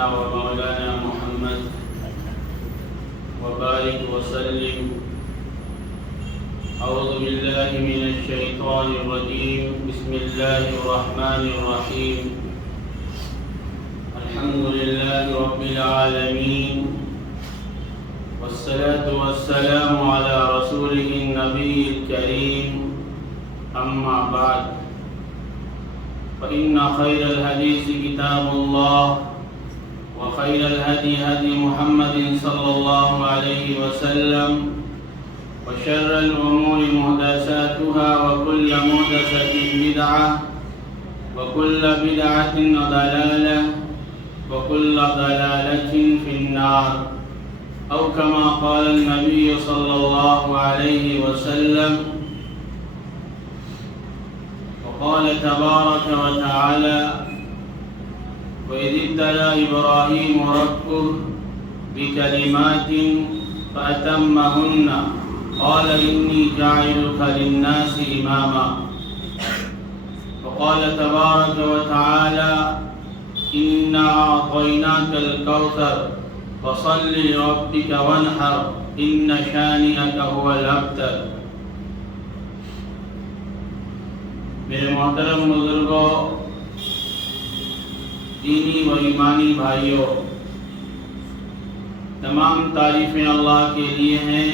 سيدنا ومولانا محمد وبارك وسلم. أعوذ بالله من الشيطان الرجيم. بسم الله الرحمن الرحيم. الحمد لله رب العالمين، والصلاة والسلام على رسوله النبي الكريم. أما بعد، فإن خير الحديث كتاب الله، وخير الهدي هدي محمد صلى الله عليه وسلم، وشر الأمور محدثاتها، وكل محدثة بدعة، وكل بدعة ضلالة، وكل ضلالة في النار، أو كما قال النبي صلى الله عليه وسلم. وقال تبارك وتعالى: وإذ ابتلى إبراهيم ربه بكلمات فأتمهن قال إني جاعلك للناس إماما. وقال تبارك وتعالى: إنا أعطيناك الكوثر فصل لربك وانحر إن شانئك هو الأبتر. میرے محترم بزرگوں، دینی و ایمانی بھائیوں، تمام تعریفیں اللہ کے لیے ہیں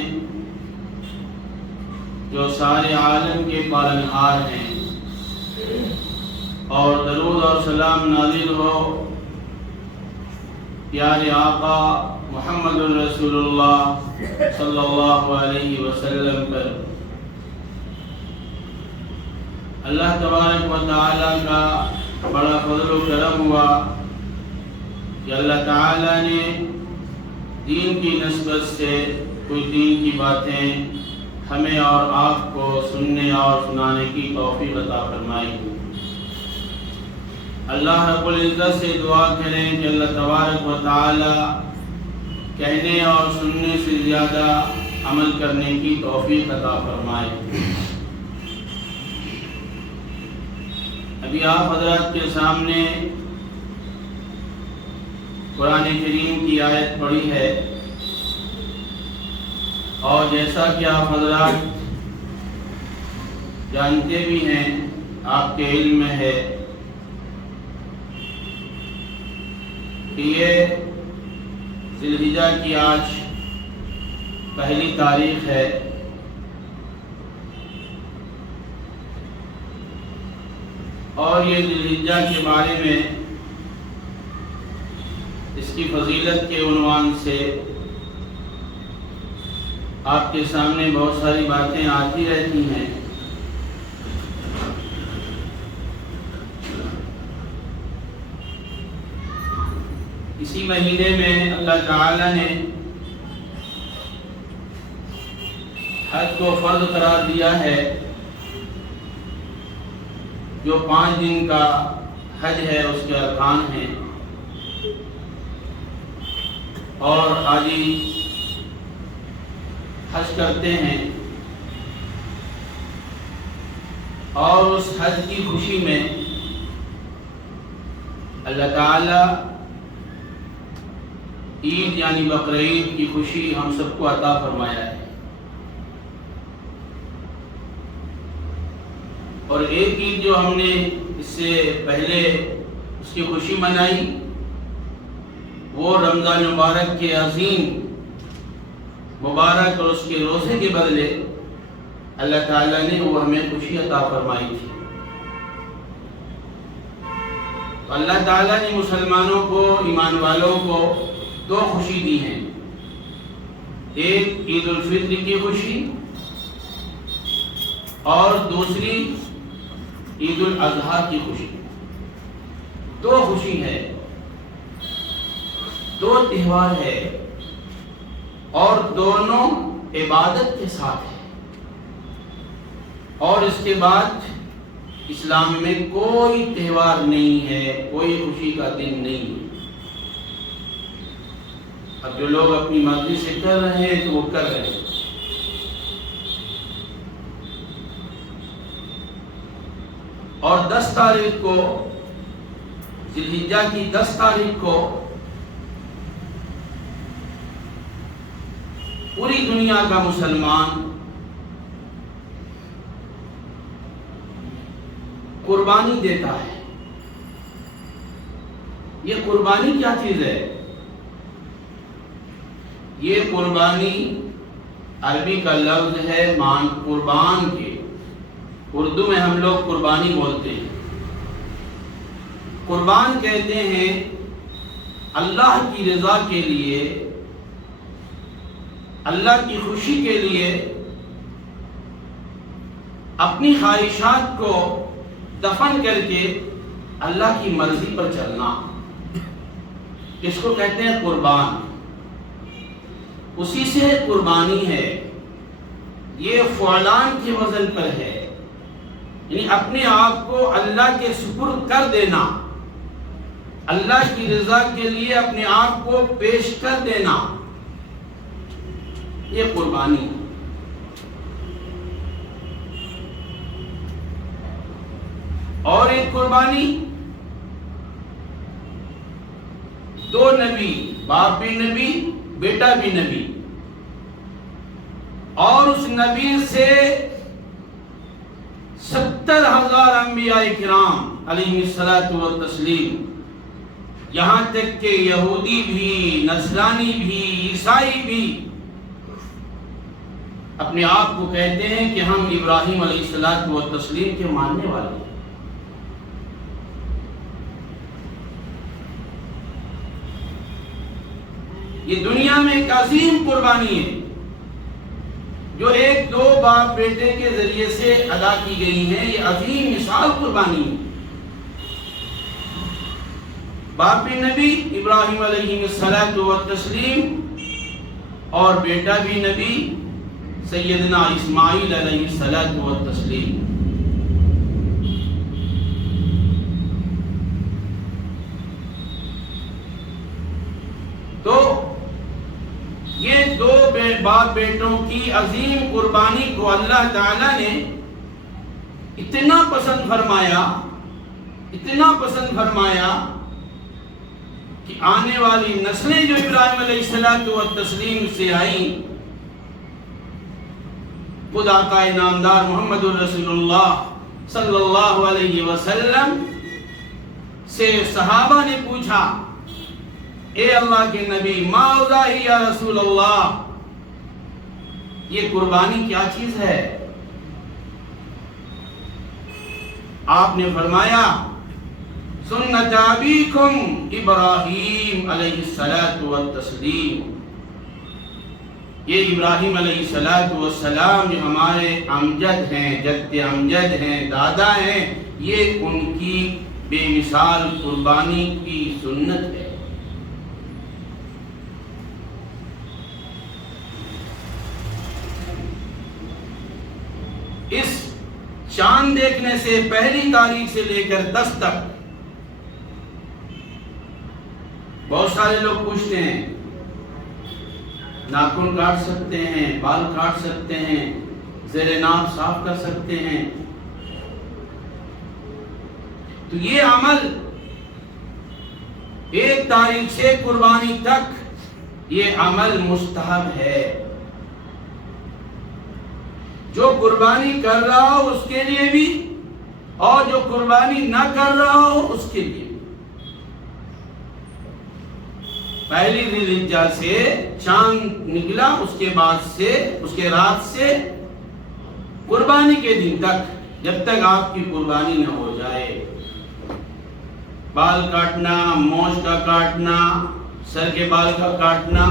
جو سارے عالم کے پالنہار ہیں، اور درود اور سلام نازل ہو پیارے آقا محمد الرسول اللہ صلی اللہ علیہ وسلم پر. اللہ تبارک و تعالیٰ کا بڑا فضل و کرم ہوا کہ اللہ تعالیٰ نے دین کی نسبت سے کچھ دین کی باتیں ہمیں اور آپ کو سننے اور سنانے کی توفیق عطا فرمائی. اللہ رب العزت سے دعا کریں کہ اللہ تبارک و تعالیٰ کہنے اور سننے سے زیادہ عمل کرنے کی توفیق عطا فرمائے. ابھی آپ حضرات کے سامنے قرآن کریم کی آیت پڑھی ہے، اور جیسا کہ آپ حضرات جانتے بھی ہیں، آپ کے علم میں ہے کہ یہ ذی الحجہ کی آج پہلی تاریخ ہے، اور یہ ذی الحجہ کے بارے میں اس کی فضیلت کے عنوان سے آپ کے سامنے بہت ساری باتیں آتی رہتی ہیں. اسی مہینے میں اللہ تعالی نے حج کو فرض قرار دیا ہے، جو 5 دن کا حج ہے اس کے ارکان ہیں، اور حاجی حج کرتے ہیں، اور اس حج کی خوشی میں اللہ تعالی عید یعنی بقرعید کی خوشی ہم سب کو عطا فرمایا ہے. اور ایک عید جو ہم نے اس سے پہلے اس کی خوشی منائی، وہ رمضان مبارک کے عظیم مبارک اور اس کے روزے کے بدلے اللہ تعالیٰ نے وہ ہمیں خوشی عطا فرمائی تھی. تو اللہ تعالیٰ نے مسلمانوں کو، ایمان والوں کو 2 خوشی دی ہیں. ایک عید الفطر کی خوشی، اور دوسری عید الاضحیٰ کی خوشی. 2 خوشی ہے، 2 تہوار ہے، اور دونوں عبادت کے ساتھ ہے. اور اس کے بعد اسلام میں کوئی تہوار نہیں ہے، کوئی خوشی کا دن نہیں ہے. اب جو لوگ اپنی مرضی سے کر رہے ہیں تو وہ کر رہے ہیں. اور 10 تاریخ کو، ذی الحجہ کی 10 تاریخ کو پوری دنیا کا مسلمان قربانی دیتا ہے۔ یہ قربانی کیا چیز ہے؟ یہ قربانی عربی کا لفظ ہے قربان کے، اردو میں ہم لوگ قربانی بولتے ہیں۔ قربان کہتے ہیں اللہ کی رضا کے لیے، اللہ کی خوشی کے لیے اپنی خواہشات کو دفن کر کے اللہ کی مرضی پر چلنا، اس کو کہتے ہیں قربان۔ اسی سے قربانی ہے، یہ فعلان کے وزن پر ہے، یعنی اپنے آپ کو اللہ کے سپرد کر دینا، اللہ کی رضا کے لیے اپنے آپ کو پیش کر دینا، یہ قربانی۔ اور ایک قربانی، دو نبی، باپ بھی نبی بیٹا بھی نبی، اور اس نبی سے 70,000 انبیاء کرام علیہ الصلوۃ والتسلیم، یہاں تک کہ یہودی بھی، نصرانی بھی، عیسائی بھی اپنے آپ کو کہتے ہیں کہ ہم ابراہیم علیہ الصلوۃ والتسلیم کے ماننے والے ہیں۔ یہ دنیا میں ایک عظیم قربانی ہے جو ایک دو باپ بیٹے کے ذریعے سے ادا کی گئی ہے، یہ عظیم مثال قربانی ہے۔ باپ بھی نبی ابراہیم علیہ الصلوۃ والتسلیم، اور بیٹا بھی نبی سیدنا اسماعیل علیہ الصلوۃ والتسلیم۔ تو یہ دو باپ بیٹوں کی عظیم قربانی کو اللہ تعالیٰ نے اتنا پسند فرمایا، اتنا پسند فرمایا کہ آنے والی نسلیں جو ابراہیم علیہ الصلوۃ والتسلیم سے آئیں، خود آقا انعامدار محمد الرسول اللہ صلی اللہ علیہ وسلم سے صحابہ نے پوچھا، اے اللہ کے نبی، ما اضاحی یا رسول اللہ، یہ قربانی کیا چیز ہے؟ آپ نے فرمایا، سنت ابیکم ابراہیم علیہ الصلوۃ والتسلیم، یہ ابراہیم علیہ الصلوۃ والسلام جو ہمارے امجد ہیں، جد امجد ہیں، دادا ہیں، یہ ان کی بے مثال قربانی کی سنت ہے۔ اس چاند دیکھنے سے پہلی تاریخ سے لے کر 10 تک بہت سارے لوگ پوچھتے ہیں، ناخن کاٹ سکتے ہیں، بال کاٹ سکتے ہیں، زیر ناف صاف کر سکتے ہیں، تو یہ عمل 1 تاریخ سے قربانی تک یہ عمل مستحب ہے۔ جو قربانی کر رہا ہو اس کے لیے بھی، اور جو قربانی نہ کر رہا ہو اس کے لیے بھی۔ پہلی ذی الحجہ سے چاند نکلا، اس کے بعد سے، اس کے رات سے قربانی کے دن تک، جب تک آپ کی قربانی نہ ہو جائے، بال کاٹنا، مونچھ کا کاٹنا، سر کے بال کا کاٹنا،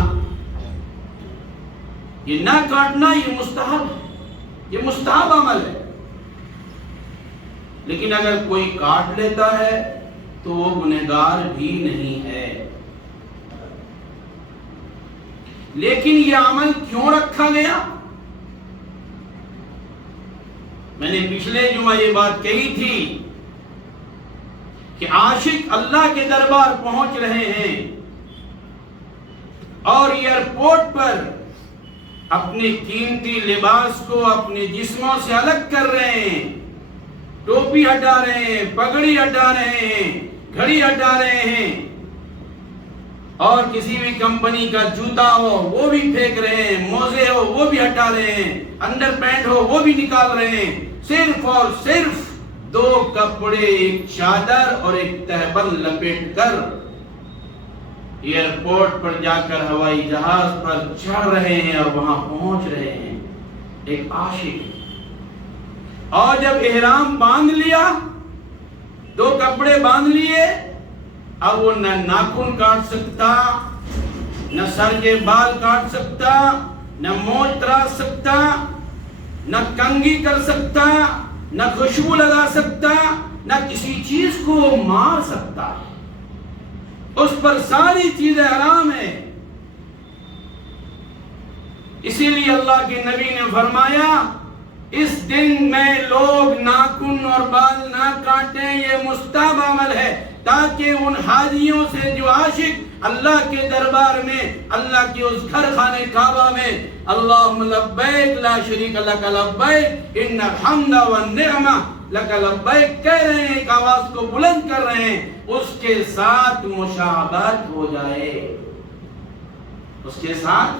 یہ نہ کاٹنا، یہ مستحب ہے، یہ مستحب عمل ہے۔ لیکن اگر کوئی کاٹ لیتا ہے تو وہ گنہگار بھی نہیں ہے۔ لیکن یہ عمل کیوں رکھا گیا؟ میں نے پچھلے جمعہ یہ بات کہی تھی کہ عاشق اللہ کے دربار پہنچ رہے ہیں اور ایئرپورٹ پر اپنے قیمتی لباس کو اپنے جسموں سے الگ کر رہے ہیں، ٹوپی ہٹا رہے ہیں، پگڑی ہٹا رہے ہیں، گھڑی ہٹا رہے ہیں، اور کسی بھی کمپنی کا جوتا ہو وہ بھی پھینک رہے ہیں، موزے ہو وہ بھی ہٹا رہے ہیں، انڈر پینٹ ہو وہ بھی نکال رہے ہیں، صرف اور صرف 2 کپڑے، ایک چادر اور ایک تہبند لپیٹ کر ایئرپورٹ پر جا کر ہوائی جہاز پر چڑھ رہے ہیں اور وہاں پہنچ رہے ہیں ایک عاشق۔ اور جب احرام باندھ لیا، 2 کپڑے باندھ لیے، اب وہ نہ ناخن کاٹ سکتا، نہ سر کے بال کاٹ سکتا، نہ مونچھ تراش سکتا، نہ کنگھی کر سکتا، نہ خوشبو لگا سکتا، نہ کسی چیز کو مار سکتا، اس پر ساری چیزیں حرام ہیں۔ اسی لیے اللہ کے نبی نے فرمایا اس دن میں لوگ ناخن اور بال نہ کاٹیں، یہ مستحب عمل ہے، تاکہ ان حاجیوں سے جو عاشق اللہ کے دربار میں، اللہ کے اس گھر خانے کعبہ میں اللہم لبیک لا شریک لک لبیک ان الحمد والنعمہ لک لبیک کہہ رہے ہیں، ایک آواز کو بلند کر رہے ہیں، اس کے ساتھ مشابہت ہو جائے، اس کے ساتھ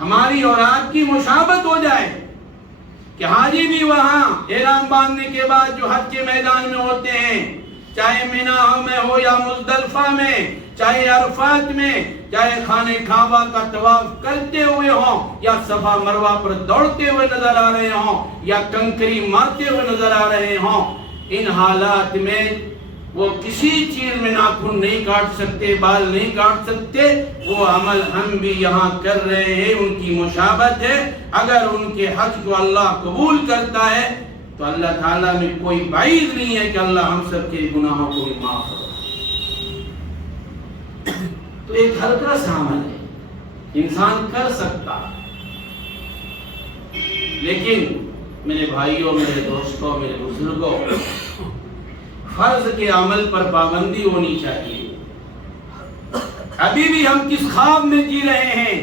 ہماری اور آپ کی مشابہت ہو جائے کہ حاجی بھی وہاں احرام باندھنے کے بعد جو حج کے میدان میں ہوتے ہیں، چاہے منی میں ہو یا مزدلفہ میں، چاہے عرفات میں، چاہے خانہ کعبہ کا طواف کرتے ہوئے ہوں یا صفا مروہ پر دوڑتے ہوئے نظر آ رہے ہوں یا کنکری مارتے ہوئے نظر آ رہے ہوں، ان حالات میں وہ کسی چیز میں ناخن نہیں کاٹ سکتے، بال نہیں کاٹ سکتے، وہ عمل ہم بھی یہاں کر رہے ہیں، ان کی مشابہت ہے۔ اگر ان کے حج کو اللہ قبول کرتا ہے تو اللہ تعالیٰ میں کوئی بعید نہیں ہے کہ اللہ ہم سب کے گناہوں کو بھی معاف کرے۔ تو ایک ہلکا سا عمل ہے، انسان کر سکتا، لیکن میرے بھائیوں، میرے دوستوں، میرے بزرگوں، فرض کے عمل پر پابندی ہونی چاہیے۔ ابھی بھی ہم کس خواب میں جی رہے ہیں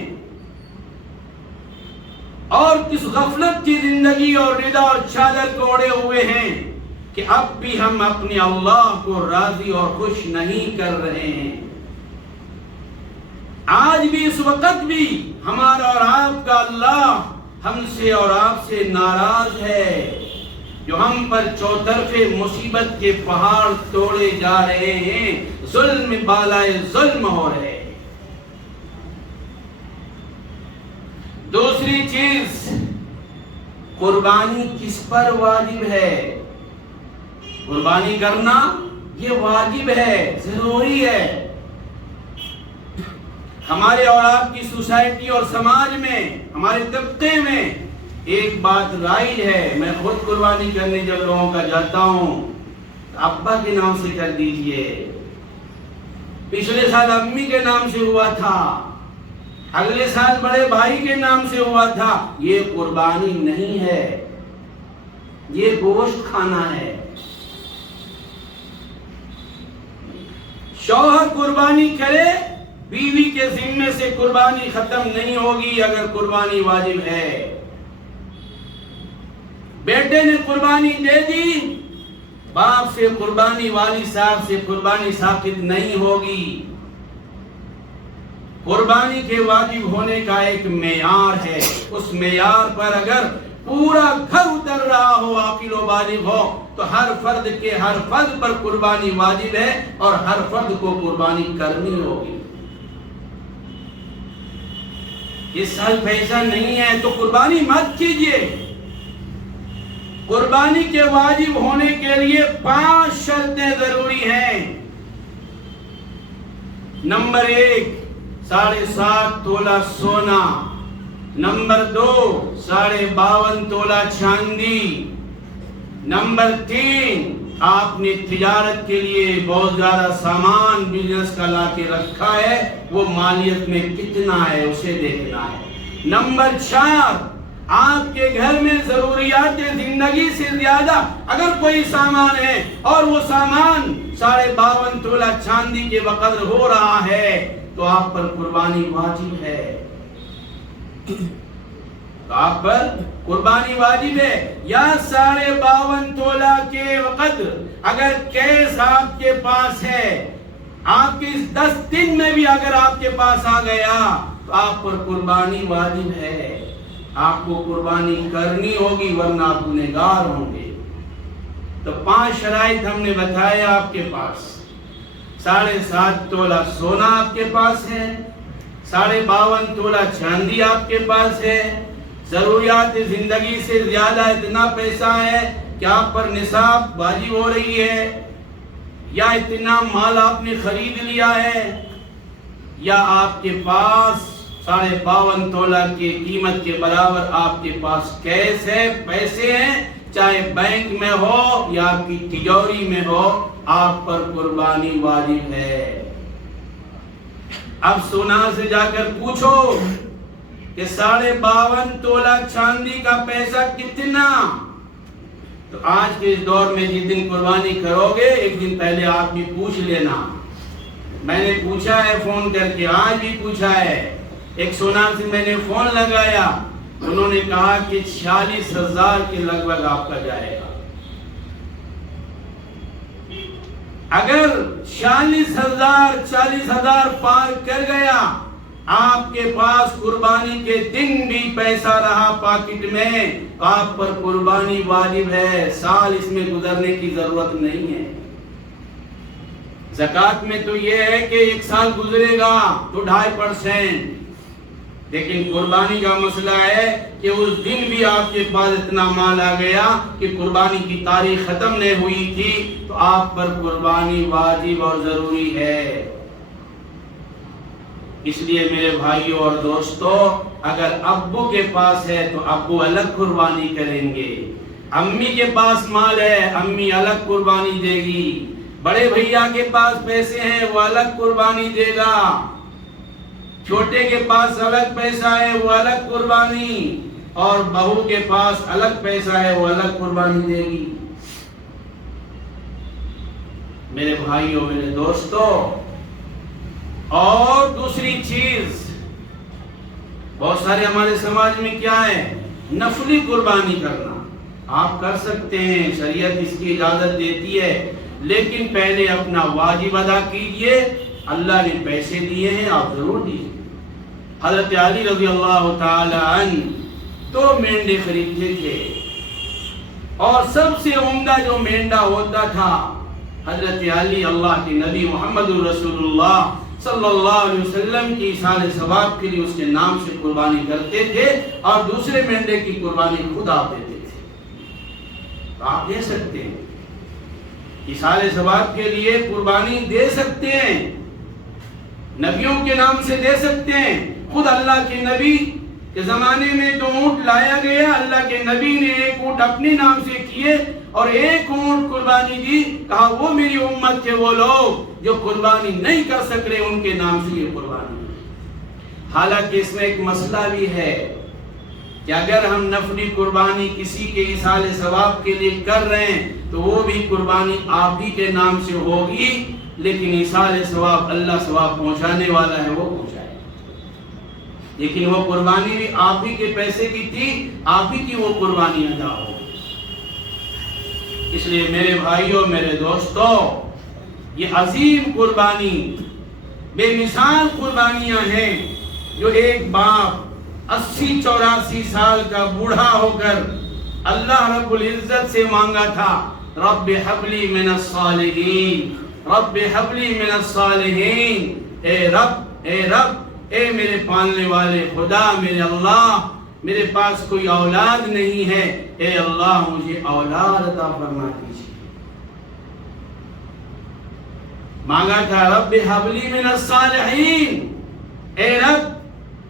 اور کس غفلت کی زندگی اور رضا اور چادر کو اوڑھے ہوئے ہیں کہ اب بھی ہم اپنے اللہ کو راضی اور خوش نہیں کر رہے ہیں۔ آج بھی اس وقت بھی ہمارا اور آپ کا اللہ ہم سے اور آپ سے ناراض ہے، جو ہم پر چوطرفے مصیبت کے پہاڑ توڑے جا رہے ہیں، ظلم بالائے ظلم ہو رہے ہیں۔ دوسری چیز، قربانی کس پر واجب ہے؟ قربانی کرنا یہ واجب ہے، ضروری ہے۔ ہمارے اور آپ کی سوسائٹی اور سماج میں، ہمارے طبقے میں ایک بات رائج ہے، میں خود قربانی کرنے جب لوگوں کا جاتا ہوں ابا کے نام سے کر دیجئے، پچھلے سال امی کے نام سے ہوا تھا، اگلے سال بڑے بھائی کے نام سے ہوا تھا۔ یہ قربانی نہیں ہے، یہ گوشت کھانا ہے۔ شوہر قربانی کرے، بیوی کے ذمے سے قربانی ختم نہیں ہوگی اگر قربانی واجب ہے۔ بیٹے نے قربانی دے دی، باپ سے قربانی، والد صاحب سے قربانی ثابت نہیں ہوگی۔ قربانی کے واجب ہونے کا ایک معیار ہے، اس معیار پر اگر پورا گھر اتر رہا ہو، عاقل و بالغ ہو، تو ہر فرد کے ہر فرد پر قربانی واجب ہے اور ہر فرد کو قربانی کرنی ہوگی۔ اس سال پیسہ نہیں ہے تو قربانی مت کیجئے۔ قربانی کے واجب ہونے کے لیے 5 شرطیں ضروری ہیں۔ نمبر 1، 7.5 تولہ سونا۔ نمبر 2، 52.5 تولہ چاندی۔ نمبر 3، آپ نے تجارت کے لیے بہت زیادہ سامان بزنس کا لا کے رکھا ہے، وہ مالیت میں کتنا ہے اسے دیکھنا ہے۔ نمبر 4، آپ کے گھر میں ضروریات زندگی سے زیادہ اگر کوئی سامان ہے اور وہ سامان 52.5 تولہ چاندی کے بقدر ہو رہا ہے تو آپ پر قربانی واجب ہے، تو آپ پر قربانی واجب ہے۔ یا 52.5 تولہ کے بقدر اگر کیس آپ کے پاس ہے آپ کے اس 10 دن میں بھی اگر آپ کے پاس آ گیا تو آپ پر قربانی واجب ہے، آپ کو قربانی کرنی ہوگی ورنہ آپ گنہگار ہوں گے۔ تو 5 شرائط ہم نے بتایا آپ کے پاس۔ 7.5 تولہ سونا آپ کے پاس ہے، 52.5 تولہ چاندی آپ کے پاس ہے، ضروریات زندگی سے زیادہ اتنا پیسہ ہے کہ آپ پر نصاب واجب ہو رہی ہے، یا اتنا مال آپ نے خرید لیا ہے، یا آپ کے پاس 52.5 تولہ کی قیمت کے برابر آپ کے پاس کیش ہے، پیسے ہیں، چاہے بینک میں ہو یا آپ کی تجوری میں ہو، آپ پر قربانی واجب ہے۔ اب سونا سے جا کر پوچھو کہ 52.5 تولہ چاندی کا پیسہ کتنا؟ تو آج کے اس دور میں جس دن قربانی کرو گے ایک دن پہلے آپ بھی پوچھ لینا۔ میں نے پوچھا ہے فون کر کے، آج بھی پوچھا ہے، ایک سونا سے میں نے فون لگایا، انہوں نے کہا کہ 46,000 کے لگ بھگ آپ کا جائے گا۔ اگر 40,000 پار کر گیا، آپ کے پاس قربانی کے دن بھی پیسہ رہا پاکٹ میں، آپ پر قربانی واجب ہے، سال اس میں گزرنے کی ضرورت نہیں ہے۔ زکوٰۃ میں تو یہ ہے کہ 1 سال گزرے گا تو 2.5%، لیکن قربانی کا مسئلہ ہے کہ اس دن بھی آپ کے پاس اتنا مال آ گیا کہ قربانی کی تاریخ ختم نہیں ہوئی تھی، تو آپ پر قربانی واجب اور ضروری ہے۔ اس لیے میرے بھائیوں اور دوستو، اگر ابو کے پاس ہے تو ابو الگ قربانی کریں گے، امی کے پاس مال ہے امی الگ قربانی دے گی، بڑے بھیا کے پاس پیسے ہیں وہ الگ قربانی دے گا، چھوٹے کے پاس الگ پیسہ ہے وہ الگ قربانی، اور بہو کے پاس الگ پیسہ ہے وہ الگ قربانی دے گی۔ میرے بھائیوں میرے دوستو، اور دوسری چیز بہت سارے ہمارے سماج میں کیا ہے، نفلی قربانی کرنا۔ آپ کر سکتے ہیں، شریعت اس کی اجازت دیتی ہے، لیکن پہلے اپنا واجب ادا کیجئے، اللہ نے پیسے دیے ہیں آپ ضرور دیجئے۔ حضرت علی رضی اللہ تعالی عنہ 2 مینڈے خریدتے تھے، اور سب سے عمدہ جو مینڈا ہوتا تھا حضرت علی اللہ کے نبی محمد رسول اللہ صلی اللہ علیہ وسلم کی ایصال ثواب کے لیے اس کے نام سے قربانی کرتے تھے، اور دوسرے مینڈے کی قربانی خود آپ دیتے تھے۔ تو آپ دے سکتے ہیں، ایصال ثواب کے لیے قربانی دے سکتے ہیں، نبیوں کے نام سے دے سکتے ہیں۔ خود اللہ کے نبی کے زمانے میں 2 اونٹ لایا گیا، اللہ کے نبی نے 1 اونٹ اپنے نام سے کیے اور 1 اونٹ قربانی دی، کہا وہ میری امت کے وہ لوگ جو قربانی نہیں کر سک رہے ان کے نام سے یہ قربانی۔ حالانکہ اس میں ایک مسئلہ بھی ہے کہ اگر ہم نفلی قربانی کسی کے ایصال ثواب کے لیے کر رہے ہیں تو وہ بھی قربانی آپ ہی کے نام سے ہوگی، لیکن ایصال ثواب اللہ ثواب پہنچانے والا ہے وہ پہنچائے، لیکن وہ قربانی بھی آپ ہی کے پیسے کی تھی، آپ ہی کی وہ قربانی ادا ہو۔ اس لیے میرے بھائیوں میرے دوستو، یہ عظیم قربانی، بے مثال قربانیاں ہیں جو ایک باپ 80-84 سال کا بوڑھا ہو کر اللہ رب العزت سے مانگا تھا، رب ہب لی من الصالحین، رب ہب لی من الصالحین، اے رب اے رب اے میرے پالنے والے خدا، میرے اللہ، میرے پاس کوئی اولاد نہیں ہے، اے اللہ مجھے اولاد عطا فرما دیجیے۔ مانگا تھا رب ہب لی من الصالحین، اے رب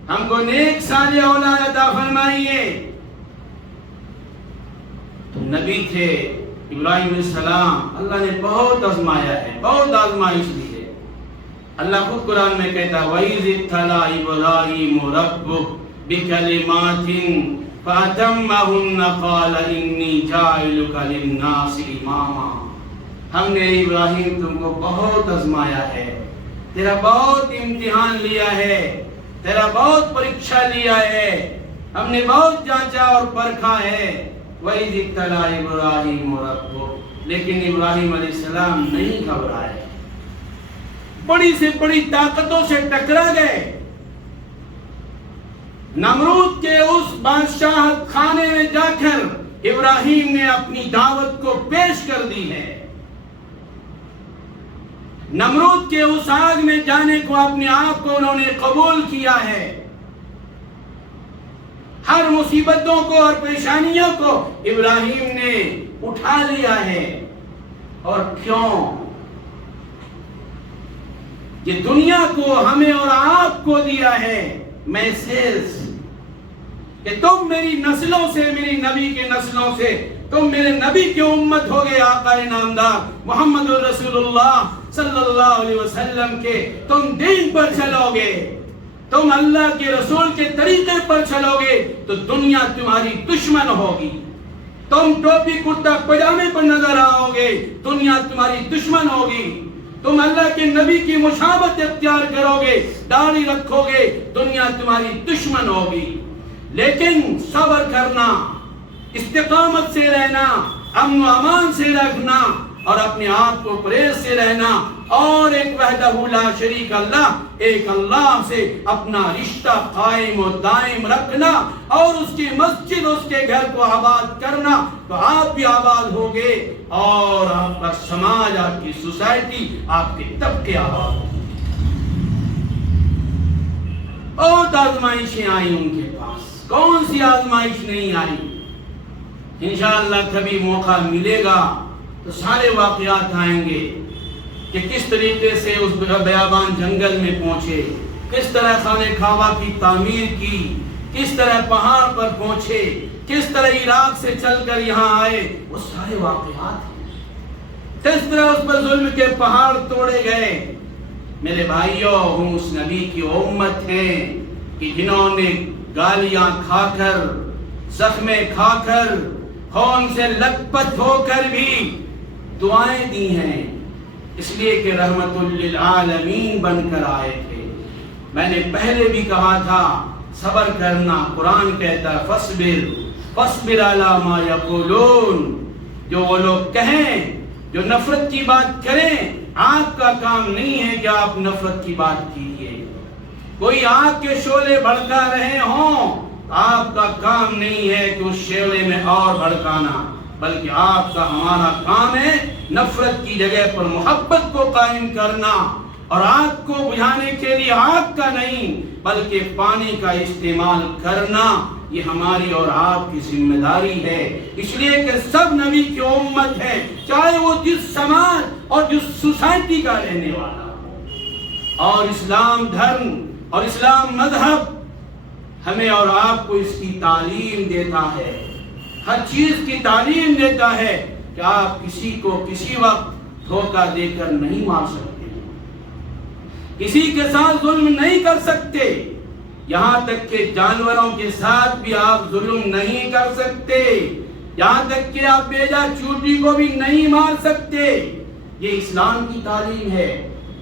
ہم کو نیک صالح اولاد عطا فرمائیے۔ نبی تھے ابراہیم علیہ السلام، اللہ نے بہت آزمایا ہے، بہت آزمائش دی ہے۔ اللہ خود قرآن میں کہتا ہے وَإِذِ ابْتَلَىٰ إِبْرَاهِيمُ رَبُّهُ بِكَلِمَاتٍ فَأَتَمَّهُنَّ قَالَ إِنِّي جَاعِلُكَ لِلنَّاسِ إِمَامًا۔ ہم نے ابراہیم تم کو بہت آزمایا ہے، تیرا بہت امتحان لیا ہے، تیرا بہت پریکشا لیا ہے، ہم نے بہت جانچا اور پرکھا ہے۔ وَإِذِ ابْتَلَىٰ إِبْرَاهِيمُ رَبُّهُ، لیکن ابراہیم علیہ السلام نہیں گھبرائے، بڑی سے بڑی طاقتوں سے ٹکرا گئے. نمرود کے اس بادشاہت خانے میں جا کر ابراہیم نے اپنی دعوت کو پیش کر دی ہے. نمرود کے اس آگ میں جانے کو اپنے آپ کو انہوں نے قبول کیا ہے. ہر مصیبتوں کو اور پریشانیوں کو ابراہیم نے اٹھا لیا ہے. اور کیوں؟ یہ دنیا کو ہمیں اور آپ کو دیا ہے میسج کہ تم میری نسلوں سے، میری نبی کے نسلوں سے، تم میرے نبی کی امت ہو گئے، آقا نامدار محمد رسول اللہ صلی اللہ علیہ وسلم کے. تم دین پر چلو گے، تم اللہ کے رسول کے طریقے پر چلو گے تو دنیا تمہاری دشمن ہوگی. تم ٹوپی کرتا پجامے پر نظر آؤ گے، دنیا تمہاری دشمن ہوگی. تم اللہ کے نبی کی مشابہت اختیار کرو گے، داڑھی رکھو گے، دنیا تمہاری دشمن ہوگی. لیکن صبر کرنا، استقامت سے رہنا، امن و امان سے رکھنا اور اپنے آپ کو پرہیز سے رہنا اور ایک وحدہ لا شریک اللہ، ایک اللہ سے اپنا رشتہ قائم و دائم رکھنا اور اس کی مسجد، اس کے گھر کو آباد کرنا تو آپ بھی آباد ہوگے اور آپ کا سماج، آپ کی سوسائٹی، آپ کے طبقے آباد ہوں. بہت آزمائشیں آئی ان کے پاس، کون سی آزمائش نہیں آئی؟ انشاءاللہ کبھی موقع ملے گا تو سارے واقعات آئیں گے کہ کس طریقے سے اس بیابان جنگل میں پہنچے، کس طرح خانہ کعبہ کی تعمیر کی، کس طرح پہاڑ پر پہنچے، کس طرح عراق سے چل کر یہاں آئے، وہ سارے واقعات ہیں. کس طرح اس پر ظلم کے پہاڑ توڑے گئے. میرے بھائیوں، ہم اس نبی کی امت ہیں کہ جنہوں نے گالیاں کھا کر، زخمیں کھا کر، خون سے لت پت ہو کر بھی دعائیں دی ہیں، اس لیے کہ رحمت للعالمین بن کر آئے تھے. میں نے پہلے بھی کہا تھا صبر کرنا. قرآن کہتا ہے فاصبر فاصبر علی ما یقولون. جو وہ لوگ کہیں، جو نفرت کی بات کریں، آپ کا کام نہیں ہے کہ آپ نفرت کی بات کیجیے. کوئی آگ کے شعلے بھڑکا رہے ہوں، آپ کا کام نہیں ہے کہ اس شعلے میں اور بھڑکانا، بلکہ آپ کا، ہمارا کام ہے نفرت کی جگہ پر محبت کو قائم کرنا اور آگ کو بجھانے کے لیے آگ کا نہیں بلکہ پانی کا استعمال کرنا. یہ ہماری اور آپ کی ذمہ داری ہے. اس لیے کہ سب نبی کی امت ہے، چاہے وہ جس سماج اور جس سوسائٹی کا رہنے والا ہو. اور اسلام دھرم اور اسلام مذہب ہمیں اور آپ کو اس کی تعلیم دیتا ہے، ہر چیز کی تعلیم دیتا ہے کہ آپ کسی کو کسی وقت دھوکہ دے کر نہیں مار سکتے، کسی کے ساتھ ظلم نہیں کر سکتے، یہاں تک کہ جانوروں کے ساتھ بھی آپ ظلم نہیں کر سکتے، یہاں تک کہ آپ بیجا چوٹی کو بھی نہیں مار سکتے. یہ اسلام کی تعلیم ہے.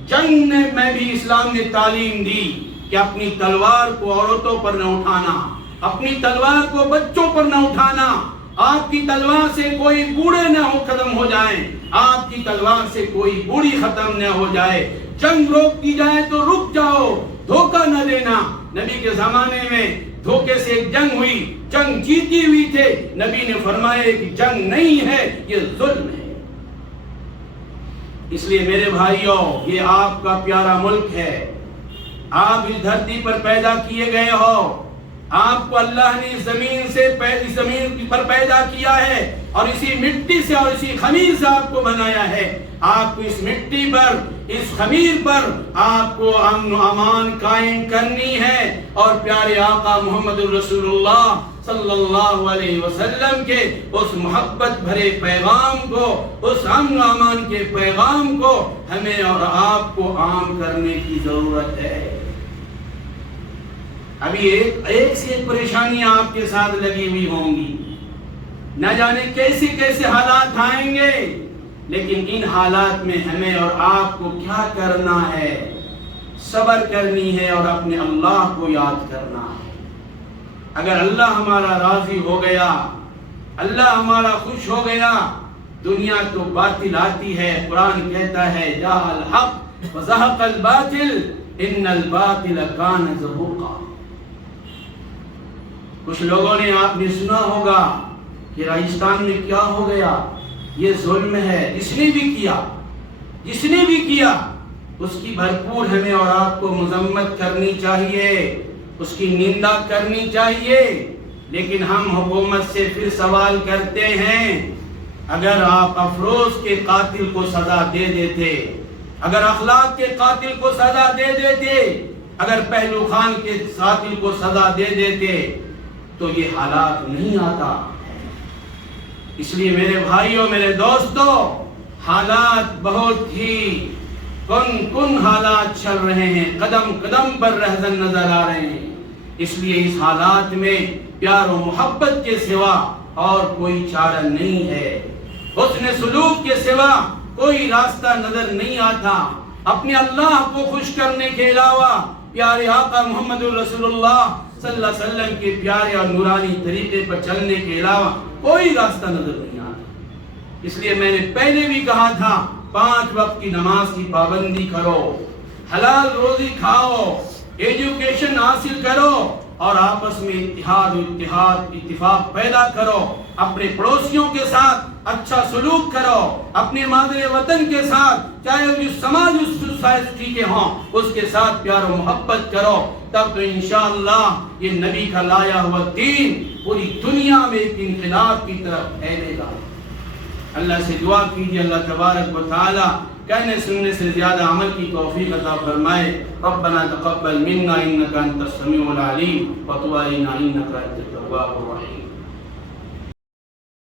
جنگ میں بھی اسلام نے تعلیم دی کہ اپنی تلوار کو عورتوں پر نہ اٹھانا، اپنی تلوار کو بچوں پر نہ اٹھانا. آپ کی تلوار سے کوئی بوڑھے نہ ختم ہو جائیں، آپ کی تلوار سے کوئی بوڑھی ختم نہ ہو جائے. جنگ روک دی جائے تو رک جاؤ، دھوکہ نہ دینا. نبی کے زمانے میں دھوکے سے ایک جنگ ہوئی، جنگ جیتی ہوئی تھے. نبی نے فرمایا کہ جنگ نہیں ہے، یہ ظلم ہے. اس لیے میرے بھائیوں، یہ آپ کا پیارا ملک ہے. آپ اس دھرتی پر پیدا کیے گئے ہو. آپ کو اللہ نے زمین پر پیدا کیا ہے اور اسی مٹی سے اور اسی خمیر سے آپ کو بنایا ہے. آپ کو اس مٹی پر، اس خمیر پر آپ کو امن و امان قائم کرنی ہے اور پیارے آقا محمد رسول اللہ صلی اللہ علیہ وسلم کے اس محبت بھرے پیغام کو، اس امن و امان کے پیغام کو ہمیں اور آپ کو عام کرنے کی ضرورت ہے. ابھی ایک سے ایک پریشانیاں آپ کے ساتھ لگی ہوئی ہوں گی، نہ جانے کیسے کیسے حالات آئیں گے، لیکن ان حالات میں ہمیں اور آپ کو کیا کرنا ہے؟ صبر کرنی ہے اور اپنے اللہ کو یاد کرنا ہے. اگر اللہ ہمارا راضی ہو گیا، اللہ ہمارا خوش ہو گیا، دنیا تو باطل آتی ہے. قرآن کہتا ہے جاء الحق وزهق الباطل ان الباطل كان زهوقا. کچھ لوگوں نے آپ نے سنا ہوگا کہ راجستھان میں کیا ہو گیا، یہ ظلم ہے. جس نے بھی کیا اس کی بھرپور ہمیں اور آپ کو مذمت کرنی چاہیے، اس کی نندا کرنی چاہیے. لیکن ہم حکومت سے پھر سوال کرتے ہیں، اگر آپ افروز کے قاتل کو سزا دے دیتے، اگر اخلاق کے قاتل کو سزا دے دیتے، اگر پہلو خان کے قاتل کو سزا دے دیتے تو یہ حالات نہیں آتا. اس لیے میرے بھائیوں، میرے دوستوں، حالات بہت ہی کن حالات چل رہے ہیں، قدم قدم پر رہزن نظر آ رہے ہیں. اس لیے اس حالات میں پیار و محبت کے سوا اور کوئی چارہ نہیں ہے، حسن سلوک کے سوا کوئی راستہ نظر نہیں آتا. اپنے اللہ کو خوش کرنے کے علاوہ پیارے آقا محمد رسول اللہ صلی اللہ علیہ وسلم کے پیارے اور نورانی طریقے پر چلنے کے علاوہ کوئی راستہ نظر نہیں آتا. اس لیے میں نے پہلے بھی کہا تھا، 5 وقت کی نماز کی پابندی کرو، حلال روزی کھاؤ، ایجوکیشن حاصل کرو اور آپس میں اتفاق پیدا کرو. اپنے پڑوسیوں کے ساتھ اچھا سلوک کرو، اپنے مادر وطن کے ساتھ چاہے جو سماج اس سوسائٹی کے ہوں اس کے ساتھ پیار و محبت کرو. تب تو انشاءاللہ یہ نبی کا لایا ہوا دین پوری دنیا میں ایک انقلاب کی طرف پھیلے گا. اللہ سے دعا کیجیے اللہ تبارک و تعالی کہنے سننے سے زیادہ عمل کی توفیق عطا فرمائے. ربنا تقبل منا انك انت السميع العليم وتب علينا انك انت التواب الرحيم.